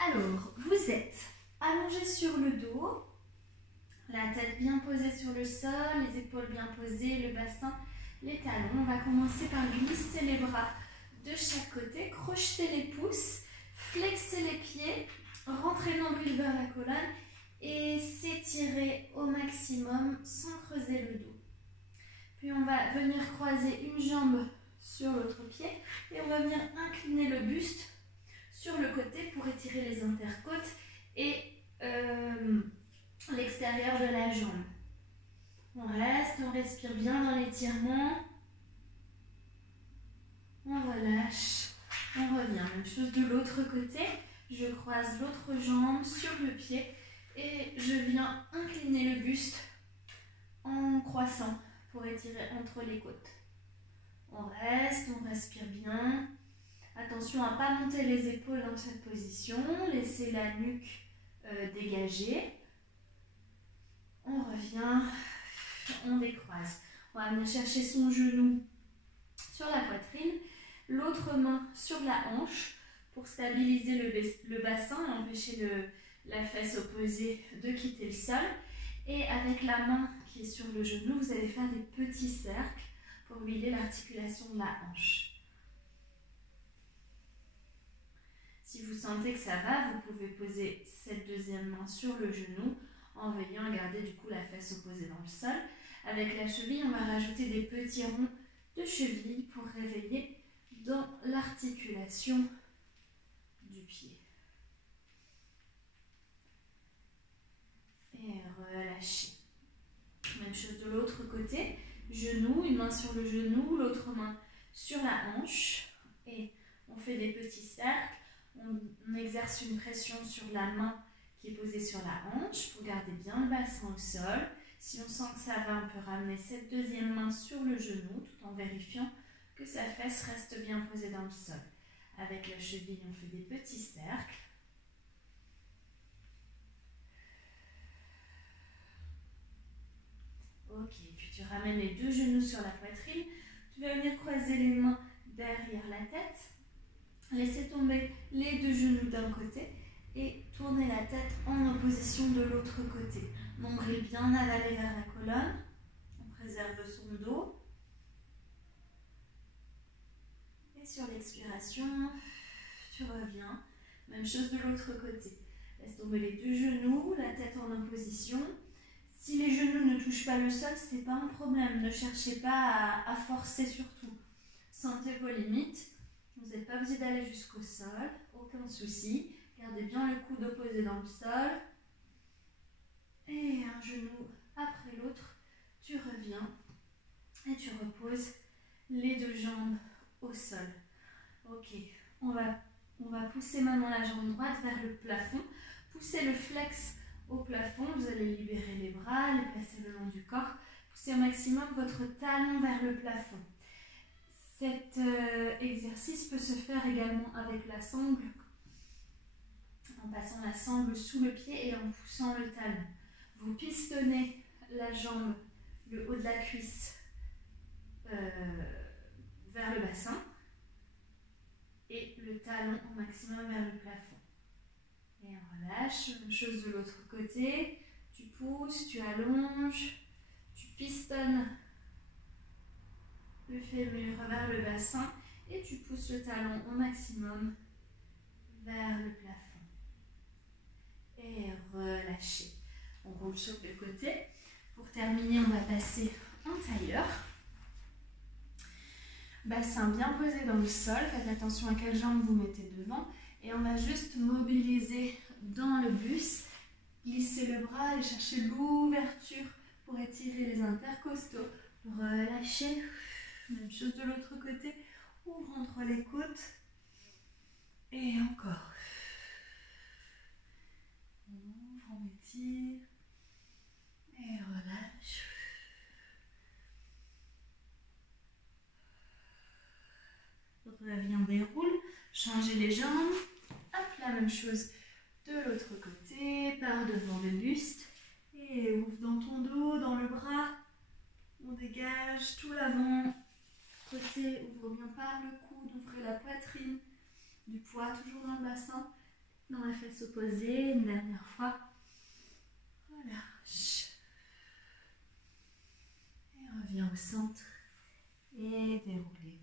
Alors, vous êtes allongé sur le dos, la tête bien posée sur le sol, les épaules bien posées, le bassin, les talons. On va commencer par glisser les bras de chaque côté, crocheter les pouces, flexer les pieds, rentrer nombril vers la colonne et s'étirer au maximum sans creuser le dos. Puis on va venir croiser une jambe sur l'autre pied et on va venir incliner le buste sur le côté pour étirer les intercôtes et l'extérieur de la jambe. On reste, on respire bien dans l'étirement. On relâche, on revient. Même chose de l'autre côté. Je croise l'autre jambe sur le pied et je viens incliner le buste en croissant pour étirer entre les côtes. On reste, on respire bien. Attention à ne pas monter les épaules dans cette position. Laissez la nuque dégagée. On revient, on décroise. On va venir chercher son genou sur la poitrine, l'autre main sur la hanche pour stabiliser le bassin et empêcher la fesse opposée de quitter le sol. Et avec la main qui est sur le genou, vous allez faire des petits cercles pour huiler l'articulation de la hanche. Si vous sentez que ça va, vous pouvez poser cette deuxième main sur le genou en veillant à garder du coup la fesse opposée dans le sol. Avec la cheville, on va rajouter des petits ronds de cheville pour réveiller dans l'articulation du pied. Et relâchez. Même chose de l'autre côté. Genou, une main sur le genou, l'autre main sur la hanche. Et on fait des petits cercles. On exerce une pression sur la main qui est posée sur la hanche pour garder bien le bassin au sol. Si on sent que ça va, on peut ramener cette deuxième main sur le genou tout en vérifiant que sa fesse reste bien posée dans le sol. Avec la cheville, on fait des petits cercles. Ok, puis tu ramènes les deux genoux sur la poitrine. Tu vas venir croiser les mains derrière la tête. Laissez tomber les deux genoux d'un côté et tournez la tête en opposition de l'autre côté. Nombril bien avalé vers la colonne. On préserve son dos. Et sur l'expiration, tu reviens. Même chose de l'autre côté. Laisse tomber les deux genoux, la tête en opposition. Si les genoux ne touchent pas le sol, ce n'est pas un problème. Ne cherchez pas à forcer surtout. Sentez vos limites. Vous n'êtes pas obligé d'aller jusqu'au sol. Aucun souci. Gardez bien le coude opposé dans le sol. Et un genou après l'autre. Tu reviens. Et tu reposes les deux jambes au sol. Ok. On va pousser maintenant la jambe droite vers le plafond. Poussez le flex au plafond, vous allez libérer les bras, les placer le long du corps. Poussez au maximum votre talon vers le plafond. Cet exercice peut se faire également avec la sangle, en passant la sangle sous le pied et en poussant le talon. Vous pistonnez la jambe, le haut de la cuisse vers le bassin et le talon au maximum vers le plafond. Et on relâche, même chose de l'autre côté, tu pousses, tu allonges, tu pistonnes le fémur vers le bassin et tu pousses le talon au maximum vers le plafond. Et relâchez. On roule sur le côté. Pour terminer, on va passer en tailleur. Bassin bien posé dans le sol, faites attention à quelle jambe vous mettez devant. Et on va juste mobiliser dans le buste, glisser le bras, aller chercher l'ouverture pour étirer les intercostaux. Relâchez. Même chose de l'autre côté. Ouvre entre les côtes. Et encore. On ouvre, on étire. Et relâche. Reviens, déroule. Changez les jambes. Hop, la même chose de l'autre côté, par devant le buste. Et ouvre dans ton dos, dans le bras. On dégage tout l'avant. Côté, ouvre bien par le coude, ouvrez la poitrine. Du poids toujours dans le bassin. dans la face opposée, une dernière fois. Relâche. Et reviens au centre et déroulez.